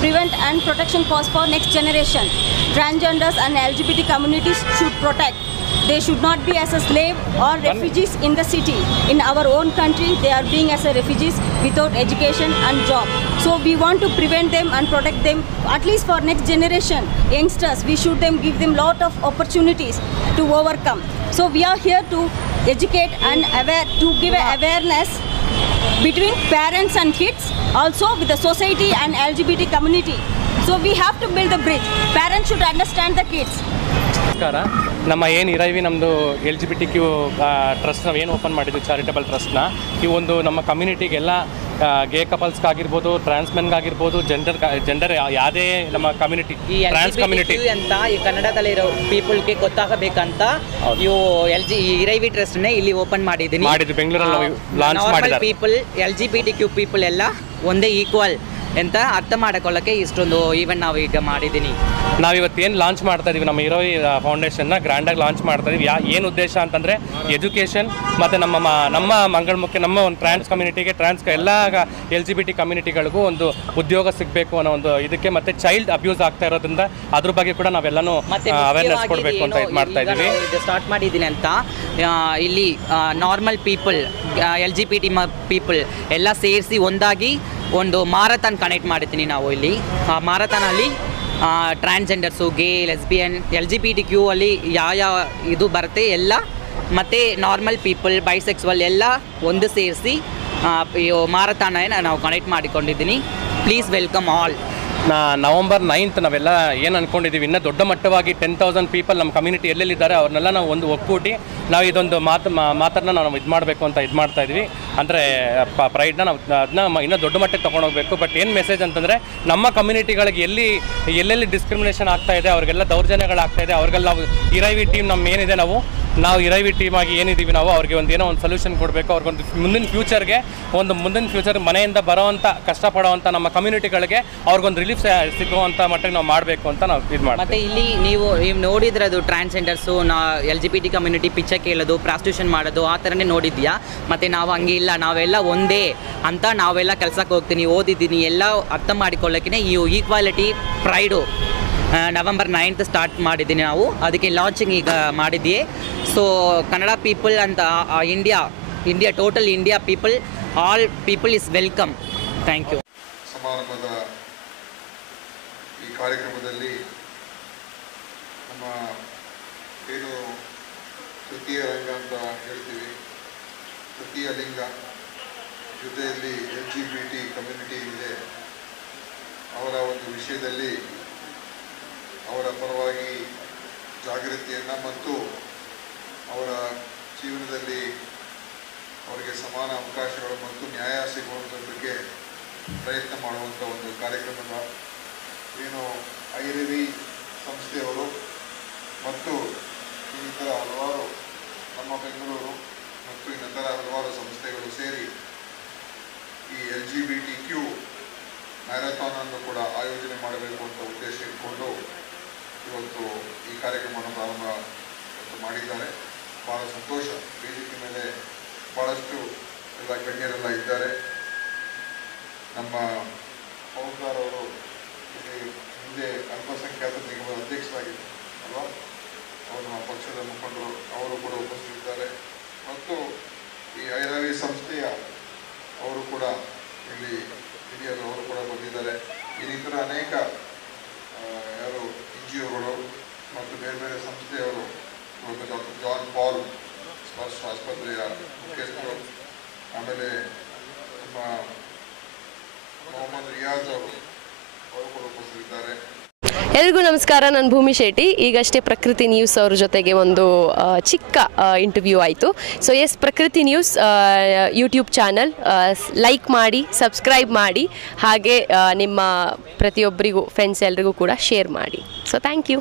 prevent and protection cause for next generation. Transgenders and LGBT communities should protect. They should not be as a slave or refugees in the city. In our own country, they are being as a refugees without education and job. So we want to prevent them and protect them, at least for next generation, youngsters. We should give them lot of opportunities to overcome. So we are here to educate and to give awareness between parents and kids, also with the society and LGBT community. So we have to build a bridge. Parents should understand the kids. ನಮಸ್ಕಾರ. ನಮ್ಮ ಏನು ಇರೈವಿ ನಮ್ಮದು LGBT trust ನಾವು ಏನು open ಮಾಡಿದ್ವಿ charitable ಟ್ರಸ್ಟ್ನ, ಈ ಒಂದು ನಮ್ಮ ಕಮ್ಯುನಿಟಿಗೆಲ್ಲ ಗೇ ಕಪಲ್ಸ್ಗಾಗಿರ್ಬೋದು, ಟ್ರಾನ್ಸ್ಮೆನ್ಗಾಗಿರ್ಬೋದು, ಜೆಂಡರ್ ಯಾವುದೇ ನಮ್ಮ ಕಮ್ಯುನಿಟಿ ಟ್ರಾನ್ಸ್ ಕಮ್ಯುನಿಟಿ ಅಂತ ಈ ಕನ್ನಡದಲ್ಲಿರೋ ಪೀಪಲ್ಗೆ ಗೊತ್ತಾಗಬೇಕಂತ ಇರೈವಿ ಟ್ರಸ್ಟ್ನೇ ಇಲ್ಲಿ ಓಪನ್ ಮಾಡಿದ್ವಿ ಬೆಂಗಳೂರಲ್ಲಿ ಲಾಂಚ್ ಮಾಡಿದ್ದಾರೆ. ಪೀಪಲ್ LGBTQ ಪೀಪಲ್ ಎಲ್ಲ ಒಂದೇ ಈಕ್ವಲ್ ಅಂತ ಅರ್ಥ ಮಾಡಿಕೊಳ್ಳೋಕ್ಕೆ ಇಷ್ಟೊಂದು ಈವೆಂಟ್ ನಾವು ಈಗ ಮಾಡಿದ್ದೀನಿ. ನಾವಿವತ್ತು ಏನು ಲಾಂಚ್ ಮಾಡ್ತಾ ಇದೀವಿ, ನಮ್ಮ ಇರೈವಿ ಫೌಂಡೇಶನ್ನ ಗ್ರ್ಯಾಂಡಾಗಿ ಲಾಂಚ್ ಮಾಡ್ತಾ ಇದೀವಿ. ಏನು ಉದ್ದೇಶ ಅಂತಂದರೆ ಎಜುಕೇಷನ್ ಮತ್ತು ನಮ್ಮ ಮಂಗಳಮುಖಿ ನಮ್ಮ ಒಂದು ಟ್ರಾನ್ಸ್ ಕಮ್ಯುನಿಟಿಗೆ ಎಲ್ಲ LGBT ಕಮ್ಯುನಿಟಿಗಳಿಗೂ ಒಂದು ಉದ್ಯೋಗ ಸಿಗಬೇಕು ಅನ್ನೋ ಒಂದು ಇದಕ್ಕೆ, ಮತ್ತು ಚೈಲ್ಡ್ ಅಬ್ಯೂಸ್ ಆಗ್ತಾ ಇರೋದ್ರಿಂದ ಅದ್ರ ಬಗ್ಗೆ ಕೂಡ ನಾವೆಲ್ಲನೂ ಅವೇರ್ನೆಸ್ ಕೊಡಬೇಕು ಅಂತ ಇದು ಮಾಡ್ತಾ ಇದ್ದೀವಿ. ಇದು ಸ್ಟಾರ್ಟ್ ಮಾಡಿದ್ದೀನಿ ಅಂತ ಇಲ್ಲಿ ನಾರ್ಮಲ್ ಪೀಪಲ್ LGBT ಪೀಪಲ್ ಎಲ್ಲ ಸೇರಿಸಿ ಒಂದಾಗಿ ಒಂದು ಮಾರಥಾನ್ ಕನೆಕ್ಟ್ ಮಾಡಿದ್ದೀನಿ ನಾವು ಇಲ್ಲಿ. ಆ ಮಾರಥಾನಲ್ಲಿ ಟ್ರಾನ್ಸ್ಜೆಂಡರ್ಸು, ಗೇ, ಲೆಸ್ಬಿಯನ್, LGBTQ ಅಲ್ಲಿ ಯಾವ ಇದು ಬರುತ್ತೆ ಎಲ್ಲ, ಮತ್ತು ನಾರ್ಮಲ್ ಪೀಪಲ್, ಬೈಸೆಕ್ಸುವಲ್ ಎಲ್ಲ ಒಂದು ಸೇರಿಸಿ ಮಾರಥಾನ ನಾವು ಕನೆಕ್ಟ್ ಮಾಡಿಕೊಂಡಿದ್ದೀನಿ. Please welcome all. November 9th ನಾವೆಲ್ಲ ಏನು ಅಂದ್ಕೊಂಡಿದ್ದೀವಿ, ಇನ್ನೂ ದೊಡ್ಡ ಮಟ್ಟವಾಗಿ 10,000 ಪೀಪಲ್ ನಮ್ಮ ಕಮ್ಯುನಿಟಿ ಎಲ್ಲೆಲ್ಲಿದ್ದಾರೆ ಅವ್ರನ್ನೆಲ್ಲ ನಾವು ಒಂದು ಒಕ್ಕೂಟಿ ನಾವು ಇದೊಂದು ಮಾತನ್ನು ನಾವು ಇದು ಮಾಡಬೇಕು ಅಂತ ಇದು ಮಾಡ್ತಾ ಇದ್ವಿ. ಅಂದರೆ ಪ್ರೈಡ್ನ ನಾವು ಅದನ್ನ ಇನ್ನೂ ದೊಡ್ಡ ಮಟ್ಟಕ್ಕೆ ತೊಗೊಂಡೋಗ್ಬೇಕು. ಬಟ್ ಏನು ಮೆಸೇಜ್ ಅಂತಂದರೆ, ನಮ್ಮ ಕಮ್ಯುನಿಟಿಗಳಿಗೆ ಎಲ್ಲೆಲ್ಲಿ ಡಿಸ್ಕ್ರಿಮಿನೇಷನ್ ಆಗ್ತಾ ಇದೆ, ಅವ್ರಿಗೆಲ್ಲ ದೌರ್ಜನ್ಯಗಳಾಗ್ತಾ ಇದೆ, ಅವ್ರಿಗೆಲ್ಲ ನಾವು ಇರೈವಿ ಟೀಮ್ ನಮ್ಮ ಏನಿದೆ ನಾವು ಇರೈವಿ ಟೀಮ್ ಆಗಿ ಏನಿದ್ದೀವಿ ನಾವು ಅವ್ರಿಗೆ ಏನೋ ಒಂದು ಸೊಲ್ಯೂಷನ್ ಕೊಡಬೇಕು. ಅವ್ರಿಗೊಂದು ಮುಂದಿನ ಫ್ಯೂಚರ್ ಮನೆಯಿಂದ ಬರೋವಂಥ ಕಷ್ಟಪಡೋವಂಥ ನಮ್ಮ ಕಮ್ಯುನಿಟಿಗಳಿಗೆ ಅವ್ರಿಗೊಂದು ರಿಲೀಫ್ ಸಿಗುವಂಥ ಮಟ್ಟಿಗೆ ನಾವು ಮಾಡಬೇಕು ಅಂತ ನಾವು ಇದು ಮಾಡ್ತೀವಿ. ಮತ್ತು ಇಲ್ಲಿ ನೀವು ನೋಡಿದ್ರೆ ಅದು ಟ್ರಾನ್ಸ್ಜೆಂಡರ್ಸು, LGBT ಕಮ್ಯುನಿಟಿ ಪಿಚ್ಚ ಕೇಳೋದು, ಪ್ರಾಸ್ಟಿಟ್ಯೂಷನ್ ಮಾಡೋದು ಆ ಥರನೇ ನೋಡಿದ್ಯಾ. ಮತ್ತು ನಾವು ಹಂಗೆ ಇಲ್ಲ, ನಾವೆಲ್ಲ ಒಂದೇ ಅಂತ ನಾವೆಲ್ಲ ಕೆಲಸಕ್ಕೆ ಹೋಗ್ತೀನಿ, ಓದಿದ್ದೀನಿ, ಎಲ್ಲ ಅರ್ಥ ಮಾಡಿಕೊಳ್ಳೋಕ್ಕೆ ಈ equality pride November 9th start ಮಾಡಿದ್ದೀನಿ ನಾವು. ಅದಕ್ಕೆ ಲಾಂಚಿಂಗ್ ಈಗ ಮಾಡಿದ್ದೀವಿ. ಸೊ ಕನ್ನಡ ಪೀಪಲ್ ಅಂತ India total India people, all people is welcome. Thank you. ಸಮಾರಂಭದ ಈ ಕಾರ್ಯಕ್ರಮದಲ್ಲಿ ನಮ್ಮ ಏನು ತೃತೀಯ ರಂಗ ಅಂತ ಹೇಳ್ತೀವಿ, ತೃತೀಯ ಲಿಂಗ ಜೊತೆಯಲ್ಲಿ LGBT ಕಮ್ಯುನಿಟಿ ಇದೆ, ಅವರ ಒಂದು ವಿಷಯದಲ್ಲಿ ಅವರ ಪರವಾಗಿ ಜಾಗೃತಿಯನ್ನು ಮತ್ತು ಅವರ ಜೀವನದಲ್ಲಿ ಅವರಿಗೆ ಸಮಾನ ಅವಕಾಶಗಳು ಮತ್ತು ನ್ಯಾಯ ಸಿಗುವಂಥದ್ದಕ್ಕೆ ಪ್ರಯತ್ನ ಮಾಡುವಂಥ ಒಂದು ಕಾರ್ಯಕ್ರಮದ ಏನು ಐರವಿ ಸಂಸ್ಥೆಯವರು ಮತ್ತು ಇನ್ನಿತರ ಹಲವಾರು ನಮ್ಮ ಬೆಂಗಳೂರು ಮತ್ತು ಇನ್ನಿತರ ಹಲವಾರು ಸಂಸ್ಥೆಗಳು ಸೇರಿ ಈ LGBTQ ಮ್ಯಾರಥಾನನ್ನು ಕೂಡ ಆಯೋಜನೆ ಮಾಡಬೇಕು ಅಂತ ಉದ್ದೇಶ ಇಟ್ಕೊಂಡು ಇವತ್ತು ಈ ಕಾರ್ಯಕ್ರಮವನ್ನು ಪ್ರಾರಂಭ ಮಾಡಿದ್ದಾರೆ. ಭಾಳ ಸಂತೋಷ. ವೇದಿಕೆ ಮೇಲೆ ಭಾಳಷ್ಟು ಎಲ್ಲ ಗಣ್ಯರೆಲ್ಲ ಇದ್ದಾರೆ. ನಮ್ಮ ಫೌಂಡರ್ ಅವರು ಇಲ್ಲಿ ಹಿಂದೆ ಅಲ್ಪಸಂಖ್ಯಾತ ನಿಗಮದ ಅಧ್ಯಕ್ಷರಾಗಿದ್ದರು ಅಲ್ವಾ, ಅವರು ನಮ್ಮ ಪಕ್ಷದ ಮುಖಂಡರು, ಅವರು ಕೂಡ ಉಪಸ್ಥಿತಿದ್ದಾರೆ. ಮತ್ತು ಈ ಐರವಿ ಸಂಸ್ಥೆಯ ಅವರು ಕೂಡ ಇಲ್ಲಿ ಹಿರಿಯರು ಅವರು ಕೂಡ ಬಂದಿದ್ದಾರೆ. ಈ ರೀತಿಯ ಅನೇಕ ಯಾರು NGOಗಳು ಮತ್ತು ಬೇರೆ ಬೇರೆ ಸಂಸ್ಥೆಯವರು, ಡಾಕ್ಟರ್ ಜಾನ್ ಪಾಲ್ ಸ್ಪರ್ಶ ಆಸ್ಪತ್ರೆಯ ಮುಖ್ಯಸ್ಥರು, ಆಮೇಲೆ ನಮ್ಮ ಮೊಹಮ್ಮದ್ ರಿಯಾಜ್ ಅವರು ಕೂಡ ಉಪಸ್ಥಿತಿದ್ದಾರೆ. ಎಲ್ರಿಗೂ ನಮಸ್ಕಾರ. ನಾನು ಭೂಮಿ ಶೆಟ್ಟಿ. ಈಗಷ್ಟೇ ಪ್ರಕೃತಿ ನ್ಯೂಸ್ ಅವ್ರ ಜೊತೆಗೆ ಒಂದು ಚಿಕ್ಕ ಇಂಟರ್ವ್ಯೂ ಆಯಿತು. So yes, Prakruthi news YouTube channel like ಮಾಡಿ, ಸಬ್ಸ್ಕ್ರೈಬ್ ಮಾಡಿ, ಹಾಗೆ ನಿಮ್ಮ ಪ್ರತಿಯೊಬ್ಬರಿಗೂ ಫ್ರೆಂಡ್ಸ್ ಎಲ್ರಿಗೂ ಕೂಡ ಶೇರ್ ಮಾಡಿ. So thank you.